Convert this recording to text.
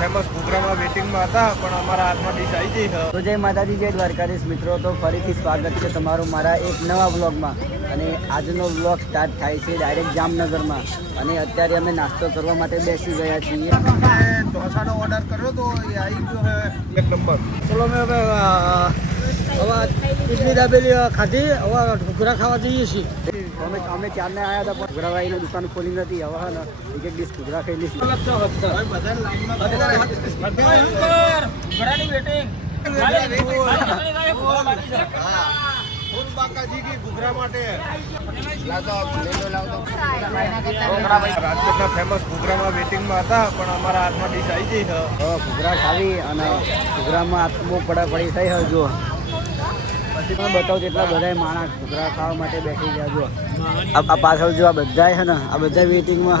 Famous પ્રોગ્રામમાં વેટિંગમાં હતા પણ અમારા હાથમાં ડીશ આવી ગઈ છે. તો જય માતાજી, જય દ્વારકાધીશ મિત્રો. તો ફરીથી સ્વાગત છે તમારું મારા એક નવા વ્લોગમાં. અને આજનો વ્લોગ સ્ટાર્ટ થાય છે ડાયરેક્ટ જામનગરમાં. અને અત્યારે અમે નાસ્તો કરવા માટે બેસી ગયા છીએ. ઢોસાનો ઓર્ડર કર્યો તો એ આવી ગયો છે એક નંબર. ચલો અમે હવે ઇડલી દાબેલી ખાધી, હવે ઢોકળા ખાવા જઈએ છીએ. અમે ચારને આવ્યા હતા પણ ઘૂઘરાવાળીની દુકાન ખોલી નથી. હવે ને એક એક ડીશ ઘૂઘરા ખાઈ લઈશું. રાજકોટના ફેમસ પ્રોગ્રામમાં વેટિંગમાં હતા પણ અમારા હાથમાં ડીશ આવી ગઈ છે. ઘૂઘરા ખાવી અને ઘૂઘરામાં બહુ પડાપડી થઈ હોય. જો પછી પણ બતાવું એટલા બધા માણસ ઘૂઘરા ખાવા માટે બેસી ગયા. જો આ પાછળ જો આ બધા છે ને, આ બધા વેટિંગમાં.